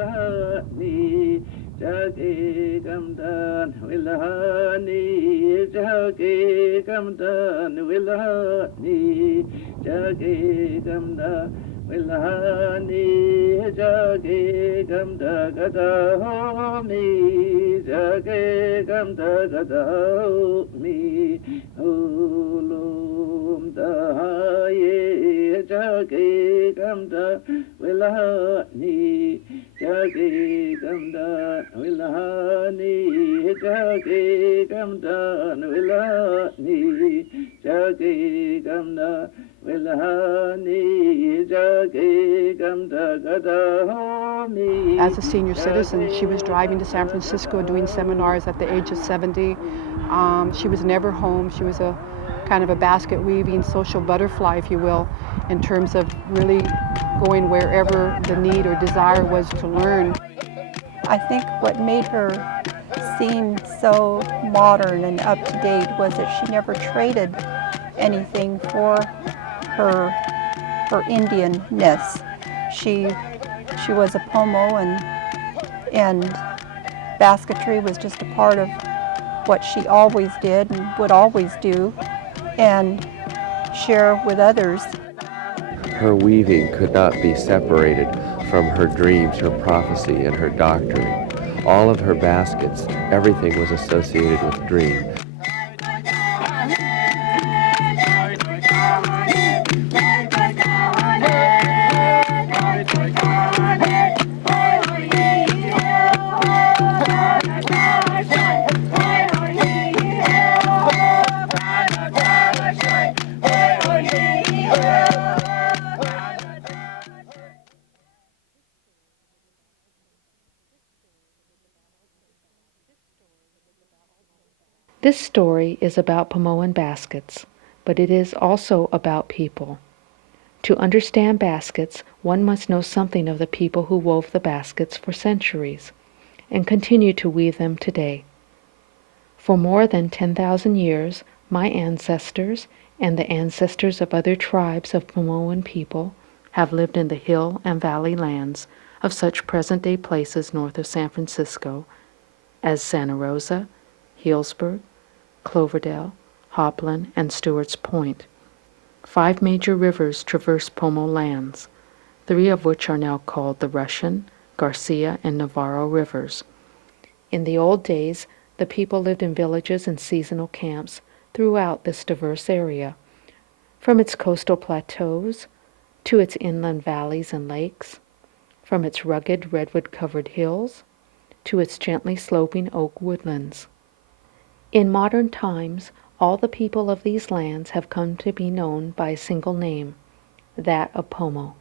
Wilhani Jagi Gamdan Wilhani Jagi Gamdan Wilhani Jagi Gamdan Wilhani Jagi Gamda Gadahomi Jagi Gamda Gadahomi Ulum Dahaye Jagi Gamda Wilhani Jagi Gamda Wilhani Jagi Gamda Wilhani Jagi Gamda As a senior citizen, she was driving to San Francisco doing seminars at the age of 70. She was never home. She was a kind of a basket weaving social butterfly, if you will, in terms of really going wherever the need or desire was to learn. I think what made her seem so modern and up to date was that she never traded anything for her Indianness. She was a Pomo, and basketry was just a part of what she always did and would always do and share with others. Her weaving could not be separated from her dreams, her prophecy, and her doctrine. All of her baskets, everything was associated with dream. This story is about Pomoan baskets, but it is also about people. To understand baskets, one must know something of the people who wove the baskets for centuries and continue to weave them today. For more than 10,000 years, my ancestors and the ancestors of other tribes of Pomoan people have lived in the hill and valley lands of such present-day places north of San Francisco as Santa Rosa, Healdsburg, Cloverdale, Hopland, and Stewart's Point. 5 major rivers traverse Pomo lands, 3 of which are now called the Russian, Garcia, and Navarro rivers. In the old days, the people lived in villages and seasonal camps throughout this diverse area, from its coastal plateaus to its inland valleys and lakes, from its rugged redwood-covered hills to its gently sloping oak woodlands. In modern times, all the people of these lands have come to be known by a single name, that of Pomo.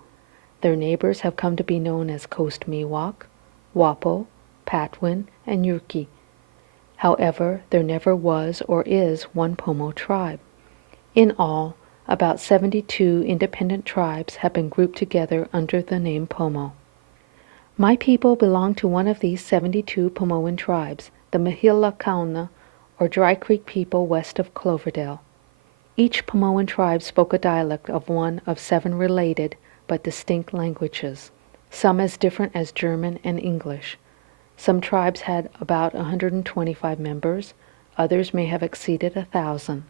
Their neighbors have come to be known as Coast Miwok, Wapo, Patwin, and Yurki. However, there never was or is one Pomo tribe. In all, about 72 independent tribes have been grouped together under the name Pomo. My people belong to one of these 72 Pomoan tribes, the Mahila Kauna, or Dry Creek people west of Cloverdale. Each Pomoan tribe spoke a dialect of one of 7 related but distinct languages, some as different as German and English. Some tribes had about 125 members, others may have exceeded 1,000.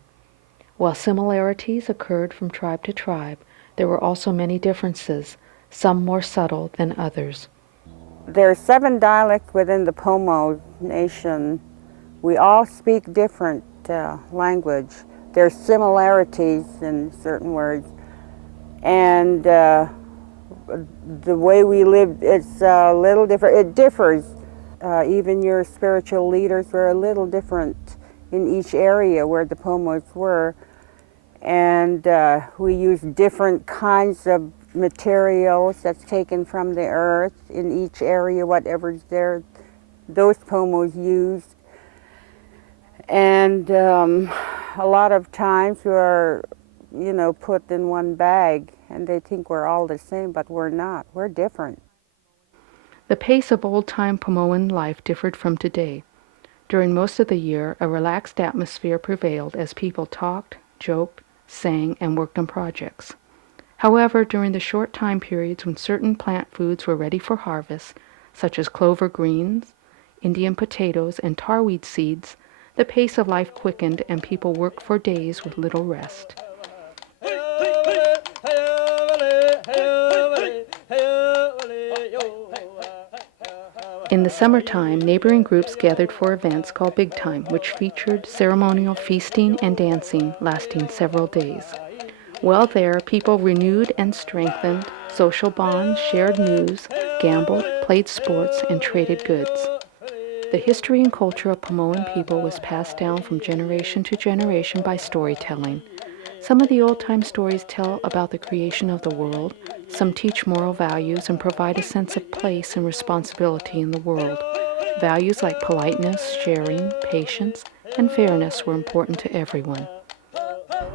While similarities occurred from tribe to tribe, there were also many differences, some more subtle than others. There are 7 dialects within the Pomo nation. We all speak different language. There's similarities in certain words, and the way we live, it's a little different. It differs. Even your spiritual leaders were a little different in each area where the Pomos were, and we use different kinds of materials that's taken from the earth in each area, whatever's there, those Pomos used. And a lot of times we're, put in one bag, and they think we're all the same, but we're not. We're different. The pace of old-time Pomoan life differed from today. During most of the year, a relaxed atmosphere prevailed as people talked, joked, sang, and worked on projects. However, during the short time periods when certain plant foods were ready for harvest, such as clover greens, Indian potatoes, and tarweed seeds, the pace of life quickened and people worked for days with little rest. In the summertime, neighboring groups gathered for events called Big Time, which featured ceremonial feasting and dancing lasting several days. While there, people renewed and strengthened social bonds, shared news, gambled, played sports, and traded goods. The history and culture of Pomoan people was passed down from generation to generation by storytelling. Some of the old-time stories tell about the creation of the world. Some teach moral values and provide a sense of place and responsibility in the world. Values like politeness, sharing, patience, and fairness were important to everyone.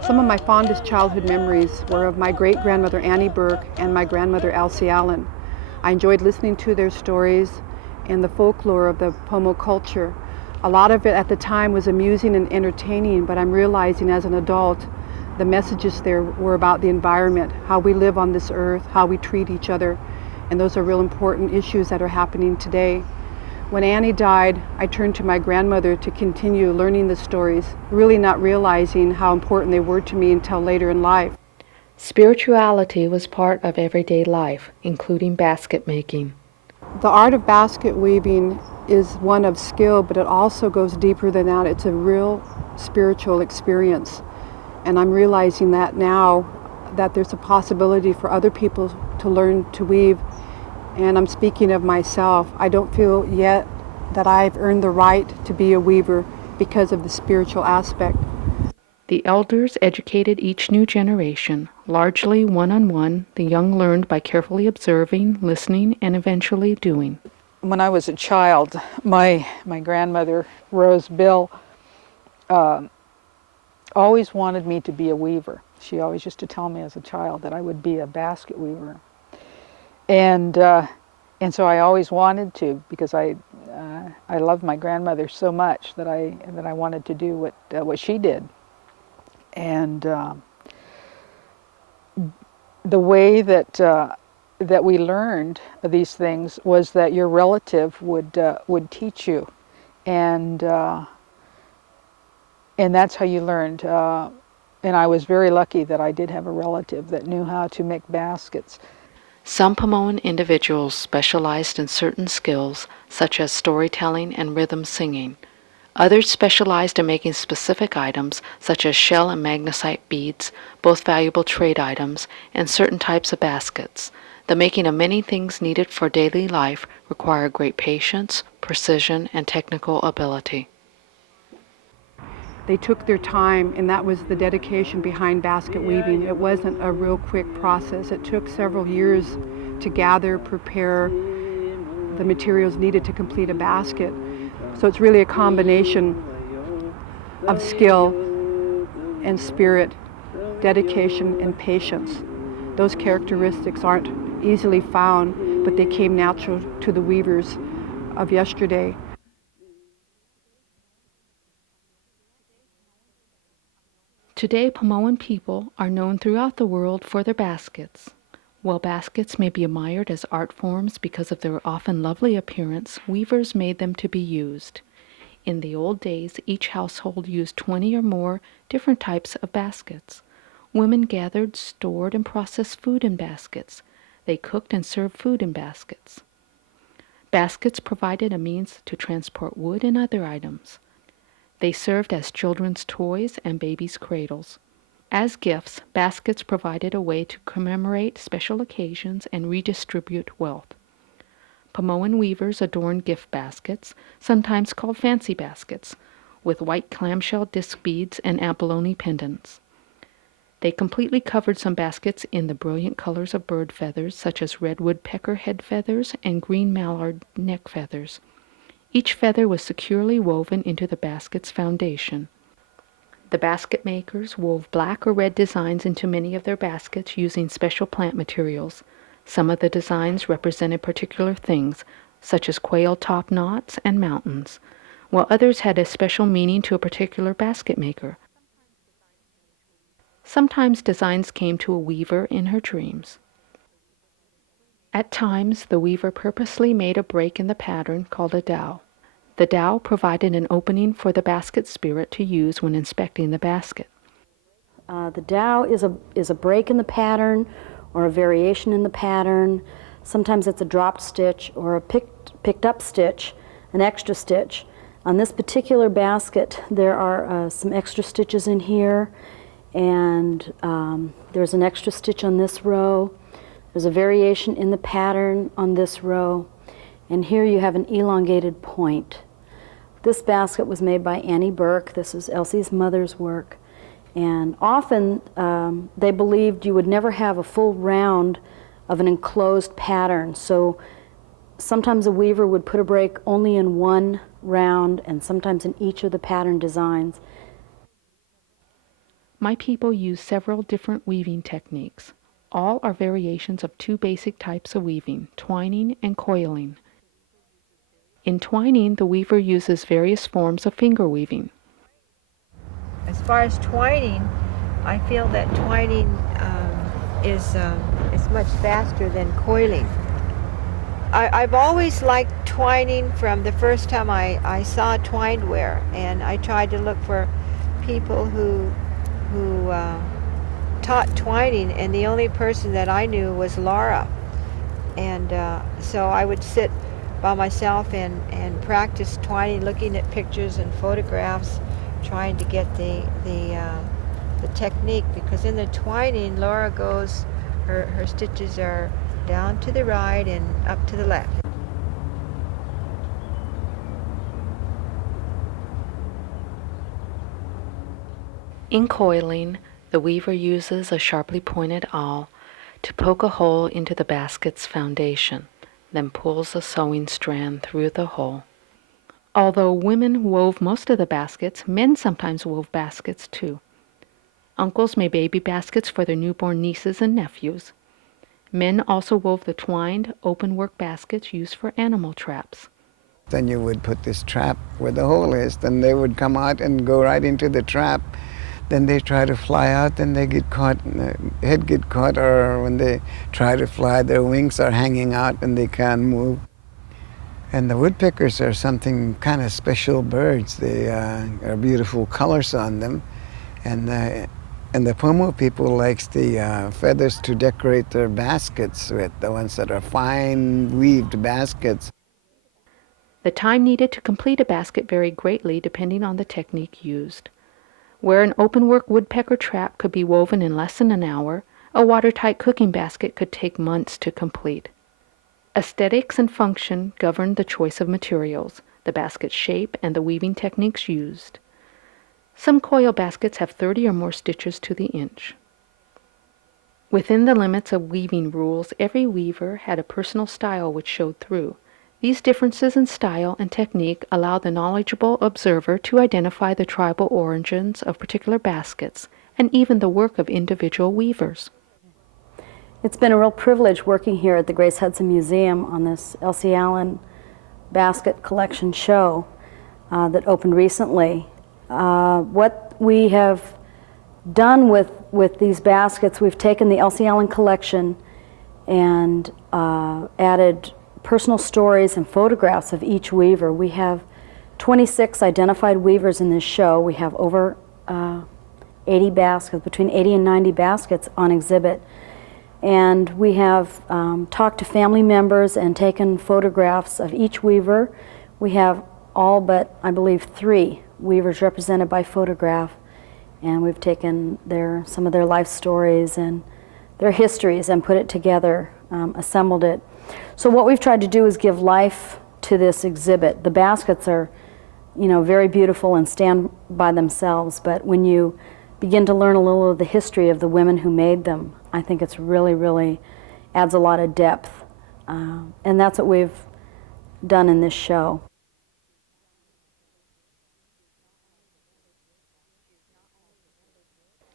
Some of my fondest childhood memories were of my great-grandmother Annie Burke and my grandmother Elsie Allen. I enjoyed listening to their stories and the folklore of the Pomo culture. A lot of it at the time was amusing and entertaining, but I'm realizing as an adult the messages there were about the environment, how we live on this earth, how we treat each other, and those are real important issues that are happening today. When Annie died, I turned to my grandmother to continue learning the stories, really not realizing how important they were to me until later in life. Spirituality was part of everyday life, including basket making. The art of basket weaving is one of skill, but it also goes deeper than that. It's a real spiritual experience. And I'm realizing that now, that there's a possibility for other people to learn to weave. And I'm speaking of myself. I don't feel yet that I've earned the right to be a weaver because of the spiritual aspect. The elders educated each new generation, largely one-on-one. The young learned by carefully observing, listening, and eventually doing. When I was a child, my grandmother, Rose Bill, always wanted me to be a weaver. She always used to tell me as a child that I would be a basket weaver. And so I always wanted to, because I loved my grandmother so much that I wanted to do what she did. And the way that we learned these things was that your relative would teach you, and that's how you learned. And I was very lucky that I did have a relative that knew how to make baskets. Some Pomoan individuals specialized in certain skills, such as storytelling and rhythm singing. Others specialized in making specific items, such as shell and magnesite beads, both valuable trade items, and certain types of baskets. The making of many things needed for daily life required great patience, precision, and technical ability. They took their time, and that was the dedication behind basket weaving. It wasn't a real quick process. It took several years to gather, prepare the materials needed to complete a basket. So it's really a combination of skill and spirit, dedication and patience. Those characteristics aren't easily found, but they came natural to the weavers of yesterday. Today, Pomoan people are known throughout the world for their baskets. While baskets may be admired as art forms because of their often lovely appearance, weavers made them to be used. In the old days, each household used 20 or more different types of baskets. Women gathered, stored, and processed food in baskets. They cooked and served food in baskets. Baskets provided a means to transport wood and other items. They served as children's toys and babies' cradles. As gifts, baskets provided a way to commemorate special occasions and redistribute wealth. Pomoan weavers adorned gift baskets, sometimes called fancy baskets, with white clamshell disc beads and abalone pendants. They completely covered some baskets in the brilliant colors of bird feathers, such as red woodpecker head feathers and green mallard neck feathers. Each feather was securely woven into the basket's foundation. The basket makers wove black or red designs into many of their baskets using special plant materials. Some of the designs represented particular things, such as quail top knots and mountains, while others had a special meaning to a particular basket maker. Sometimes designs came to a weaver in her dreams. At times, the weaver purposely made a break in the pattern called a dowel. The dowel provided an opening for the basket spirit to use when inspecting the basket. The dowel is a break in the pattern or a variation in the pattern. Sometimes it's a dropped stitch or a picked up stitch, an extra stitch. On this particular basket, there are some extra stitches in here, and there's an extra stitch on this row. There's a variation in the pattern on this row, and here you have an elongated point. This basket was made by Annie Burke. This is Elsie's mother's work. And often they believed you would never have a full round of an enclosed pattern. So sometimes a weaver would put a break only in one round and sometimes in each of the pattern designs. My people use several different weaving techniques. All are variations of two basic types of weaving, twining and coiling. In twining, the weaver uses various forms of finger weaving. As far as twining, I feel that twining is much faster than coiling. I've always liked twining from the first time I saw twined wear, and I tried to look for people who taught twining, and the only person that I knew was Laura. And so I would sit by myself and practice twining, looking at pictures and photographs, trying to get the technique, because in the twining, Laura goes, her stitches are down to the right and up to the left. In coiling, the weaver uses a sharply pointed awl to poke a hole into the basket's foundation, then pulls a sewing strand through the hole. Although women wove most of the baskets, men sometimes wove baskets too. Uncles made baby baskets for their newborn nieces and nephews. Men also wove the twined, open-work baskets used for animal traps. Then you would put this trap where the hole is, then they would come out and go right into the trap. Then they try to fly out, then they get caught, head get caught, or when they try to fly, their wings are hanging out and they can't move. And the woodpeckers are something kind of special birds. They are beautiful colors on them. And the Pomo people likes the feathers to decorate their baskets with, the ones that are fine weaved baskets. The time needed to complete a basket varied greatly depending on the technique used. Where an open-work woodpecker trap could be woven in less than an hour, a watertight cooking basket could take months to complete. Aesthetics and function governed the choice of materials, the basket's shape, and the weaving techniques used. Some coil baskets have 30 or more stitches to the inch. Within the limits of weaving rules, every weaver had a personal style which showed through. These differences in style and technique allow the knowledgeable observer to identify the tribal origins of particular baskets and even the work of individual weavers. It's been a real privilege working here at the Grace Hudson Museum on this Elsie Allen basket collection show that opened recently. What we have done with these baskets, we've taken the Elsie Allen collection and added personal stories and photographs of each weaver. We have 26 identified weavers in this show. We have over 80 baskets, between 80 and 90 baskets on exhibit. And we have talked to family members and taken photographs of each weaver. We have all but, I believe, 3 weavers represented by photograph. And we've taken some of their life stories and their histories and put it together, assembled it. So what we've tried to do is give life to this exhibit. The baskets are, very beautiful and stand by themselves, but when you begin to learn a little of the history of the women who made them, I think it's really adds a lot of depth. And that's what we've done in this show.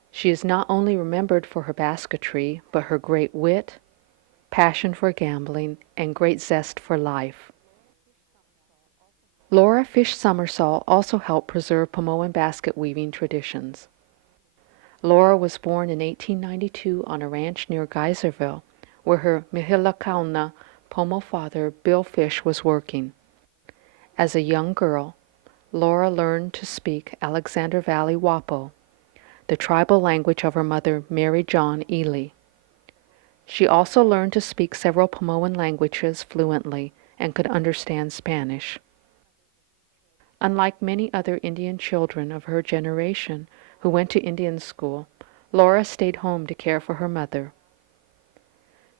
She is not only remembered for her basketry, but her great wit, passion for gambling, and great zest for life. Laura Somersal also helped preserve Pomoan basket weaving traditions. Laura was born in 1892 on a ranch near Geyserville, where her Mihilakauna Pomo father, Bill Fish, was working. As a young girl, Laura learned to speak Alexander Valley Wapo, the tribal language of her mother, Mary John Ely. She also learned to speak several Pomoan languages fluently and could understand Spanish. Unlike many other Indian children of her generation who went to Indian school, Laura stayed home to care for her mother.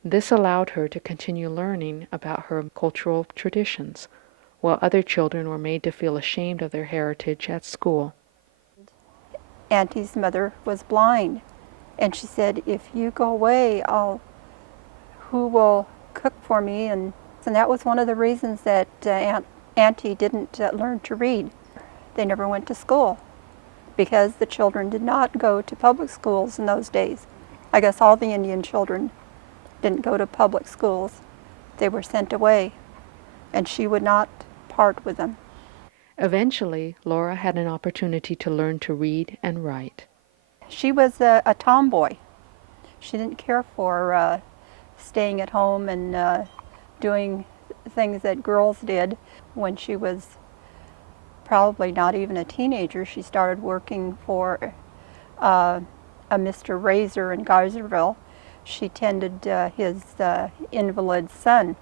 This allowed her to continue learning about her cultural traditions, while other children were made to feel ashamed of their heritage at school. Auntie's mother was blind, and she said, if you go away, who will cook for me? And that was one of the reasons that Auntie didn't learn to read. They never went to school because the children did not go to public schools in those days. I guess all the Indian children didn't go to public schools. They were sent away, and she would not part with them. Eventually, Laura had an opportunity to learn to read and write. She was a tomboy. She didn't care for staying at home and doing things that girls did. When she was probably not even a teenager, she started working for a Mr. Razor in Geyserville. She tended his invalid son,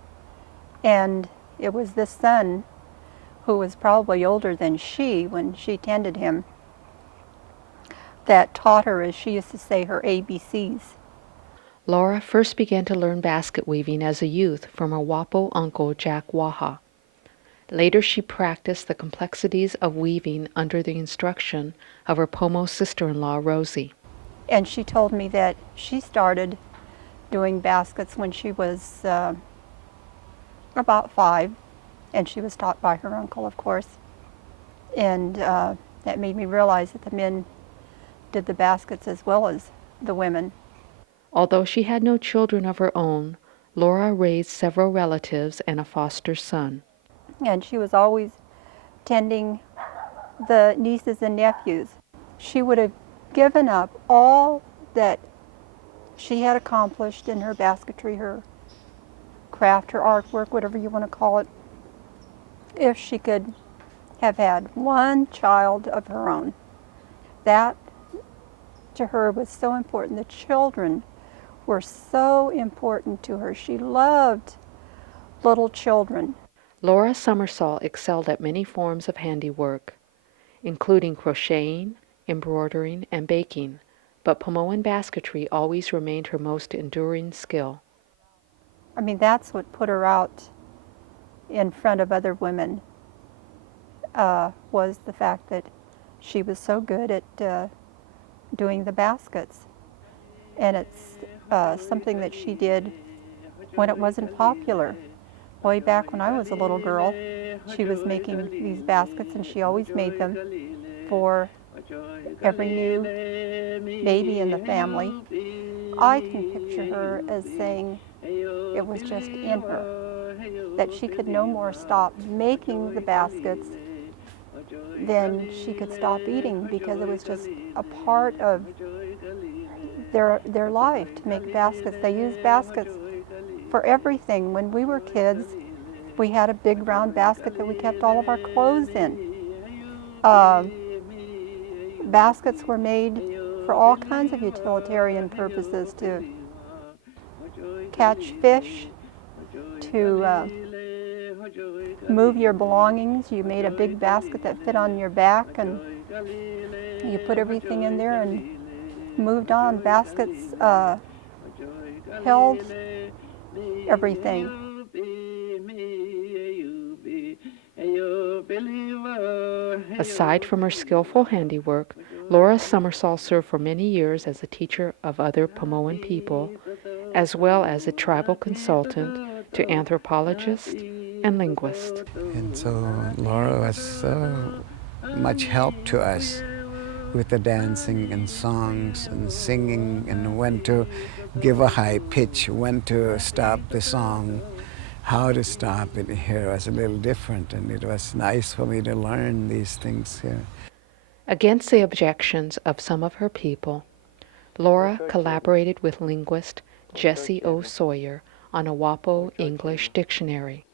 and it was this son, who was probably older than she when she tended him, that taught her, as she used to say, her ABCs. Laura first began to learn basket weaving as a youth from her Wapo uncle, Jack Waha. Later she practiced the complexities of weaving under the instruction of her Pomo sister-in-law, Rosie. And she told me that she started doing baskets when she was about 5, and she was taught by her uncle, of course. And that made me realize that the men did the baskets as well as the women. Although she had no children of her own, Laura raised several relatives and a foster son. And she was always tending the nieces and nephews. She would have given up all that she had accomplished in her basketry, her craft, her artwork, whatever you want to call it, if she could have had one child of her own. That, to her, was so important. The children were so important to her. She loved little children. Laura Somersal excelled at many forms of handiwork, including crocheting, embroidering, and baking, but Pomoan basketry always remained her most enduring skill. I mean, that's what put her out in front of other women, was the fact that she was so good at doing the baskets. And it's something that she did when it wasn't popular. Way back when I was a little girl, she was making these baskets, and she always made them for every new baby in the family. I can picture her as saying it was just in her, that she could no more stop making the baskets than she could stop eating, because it was just a part of their life to make baskets. They used baskets for everything. When we were kids, we had a big round basket that we kept all of our clothes in. Baskets were made for all kinds of utilitarian purposes, to catch fish, to move your belongings. You made a big basket that fit on your back, and you put everything in there and moved on. Baskets held everything. Aside from her skillful handiwork, Laura Somersal served for many years as a teacher of other Pomoan people, as well as a tribal consultant to anthropologists and linguists. And so Laura was so much help to us with the dancing and songs and singing, and when to give a high pitch, when to stop the song, how to stop it here was a little different, and it was nice for me to learn these things here. Against the objections of some of her people, Laura collaborated with linguist Jessie O. Sawyer on a WAPO English dictionary.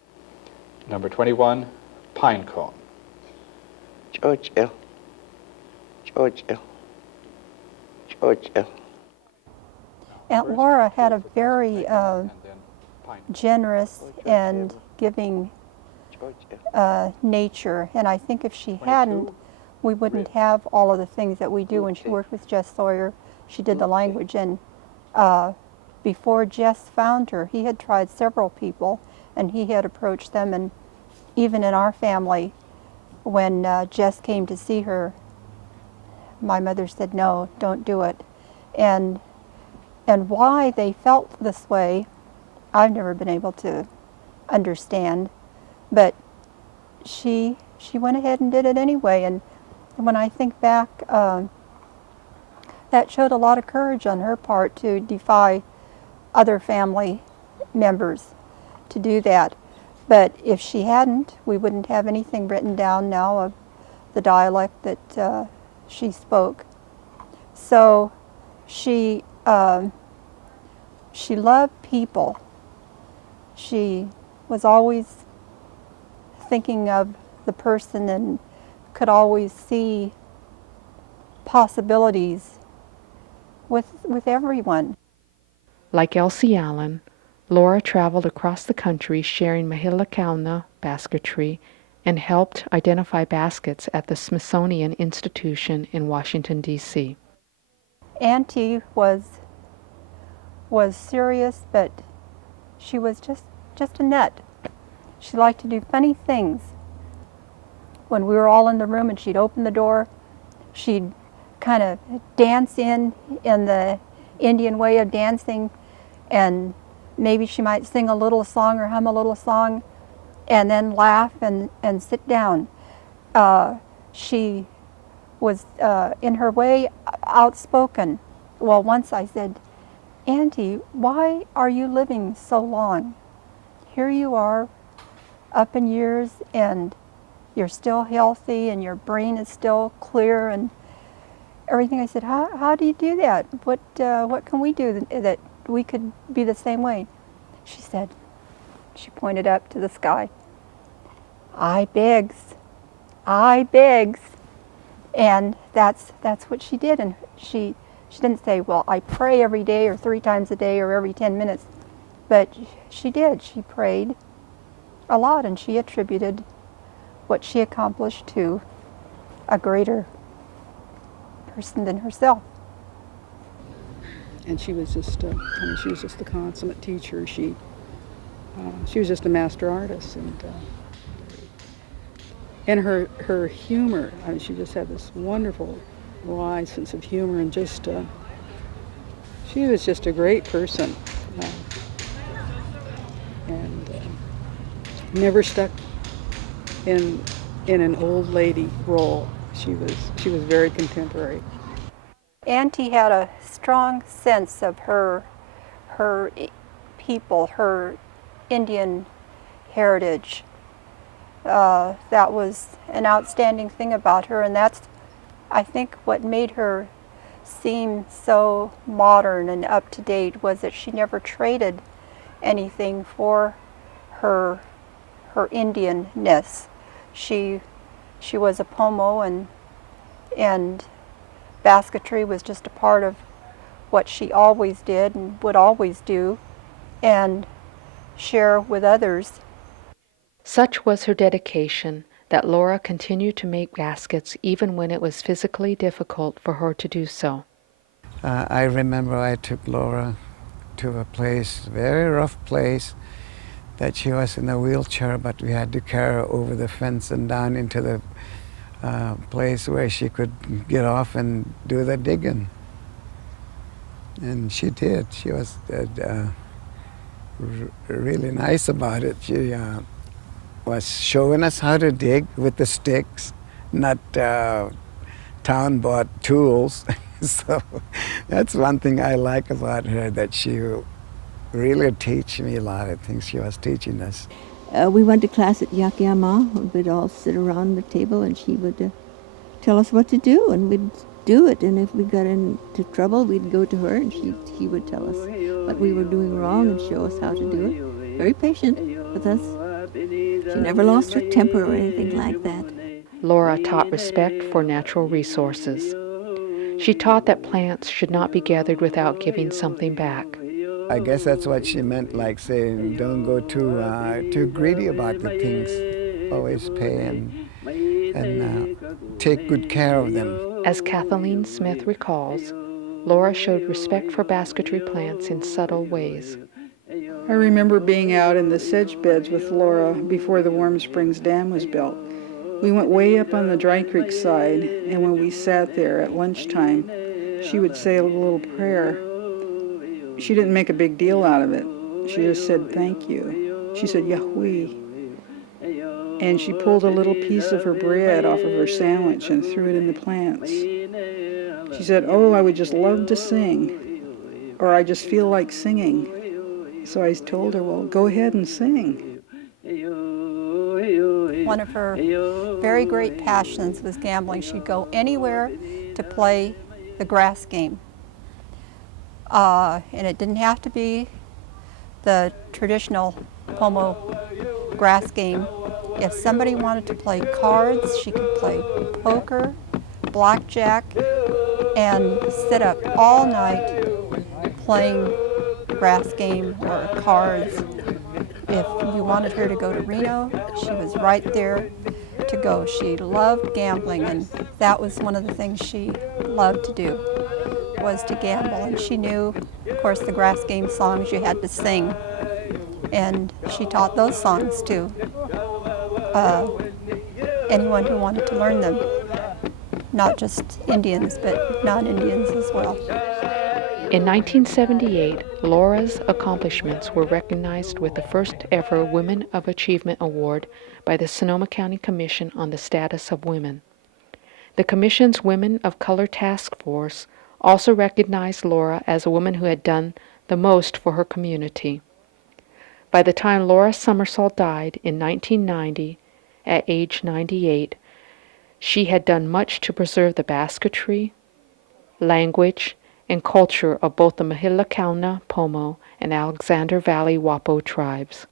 Number 21, pine cone. Churchill. Churchill. Churchill. Aunt Laura had a very generous and giving nature, and I think if she hadn't, we wouldn't have all of the things that we do. When she worked with Jess Sawyer, she did the language, and before Jess found her, he had tried several people, and he had approached them, and even in our family, when Jess came to see her, my mother said, no, don't do it. And why they felt this way, I've never been able to understand, but she went ahead and did it anyway. And when I think back, that showed a lot of courage on her part to defy other family members to do that. But if she hadn't, we wouldn't have anything written down now of the dialect that she spoke. So she loved people. She was always thinking of the person and could always see possibilities with everyone. Like Elsie Allen, Laura traveled across the country sharing Mahila Kauna basketry and helped identify baskets at the Smithsonian Institution in Washington, D.C. Auntie was serious, but she was just a nut. She liked to do funny things. When we were all in the room and she'd open the door, she'd kind of dance in the Indian way of dancing, and maybe she might sing a little song or hum a little song and then laugh and sit down. She was, in her way, outspoken. Well, once I said, Auntie, why are you living so long? Here you are, up in years, and you're still healthy, and your brain is still clear, and everything. I said, how do you do that? What can we do that we could be the same way? She said, she pointed up to the sky, I begs. And that's what she did. And she didn't say, well, I pray every day or 3 times a day or every 10 minutes. But she did. She prayed a lot, and she attributed what she accomplished to a greater person than herself. And she was just, she was just the consummate teacher. She was just a master artist, and her humor. I mean, she just had this wonderful, wise sense of humor, and just she was just a great person, and never stuck in an old lady role. She was very contemporary. Auntie had a strong sense of her people, her Indian heritage. That was an outstanding thing about her, and that's, I think, what made her seem so modern and up to date, was that she never traded anything for her Indianness. She was a Pomo, and basketry was just a part of what she always did and would always do and share with others. Such was her dedication that Laura continued to make baskets even when it was physically difficult for her to do so. I remember I took Laura to a place, very rough place, that she was in a wheelchair, but we had to carry her over the fence and down into the place where she could get off and do the digging. And she did. She was really nice about it. She was showing us how to dig with the sticks, not town-bought tools. So that's one thing I like about her, that she really teach me a lot of things she was teaching us. We went to class at Yakiyama, and we'd all sit around the table, and she would tell us what to do, and we'd do it. And if we got into trouble, we'd go to her, and he would tell us what we were doing wrong and show us how to do it. Very patient with us. She never lost her temper or anything like that. Laura taught respect for natural resources. She taught that plants should not be gathered without giving something back. I guess that's what she meant, like saying, don't go too greedy about the things. Always pay and take good care of them. As Kathleen Smith recalls, Laura showed respect for basketry plants in subtle ways. I remember being out in the sedge beds with Laura before the Warm Springs Dam was built. We went way up on the Dry Creek side, and when we sat there at lunchtime, she would say a little prayer. She didn't make a big deal out of it. She just said, thank you. She said, Yahweh. And she pulled a little piece of her bread off of her sandwich and threw it in the plants. She said, oh, I would just love to sing, or I just feel like singing. So I told her, well, go ahead and sing. One of her very great passions was gambling. She'd go anywhere to play the grass game. And it didn't have to be the traditional Pomo grass game. If somebody wanted to play cards, she could play poker, blackjack, and sit up all night playing grass game or cards. If you wanted her to go to Reno, she was right there to go. She loved gambling, and that was one of the things she loved to do, was to gamble. And she knew, of course, the grass game songs you had to sing, and she taught those songs to anyone who wanted to learn them, not just Indians, but non-Indians as well. In 1978, Laura's accomplishments were recognized with the first ever Women of Achievement Award by the Sonoma County Commission on the Status of Women. The Commission's Women of Color Task Force also recognized Laura as a woman who had done the most for her community. By the time Laura Somersal died in 1990, at age 98, she had done much to preserve the basketry, language, and culture of both the Mahilakauna Pomo and Alexander Valley Wapo tribes.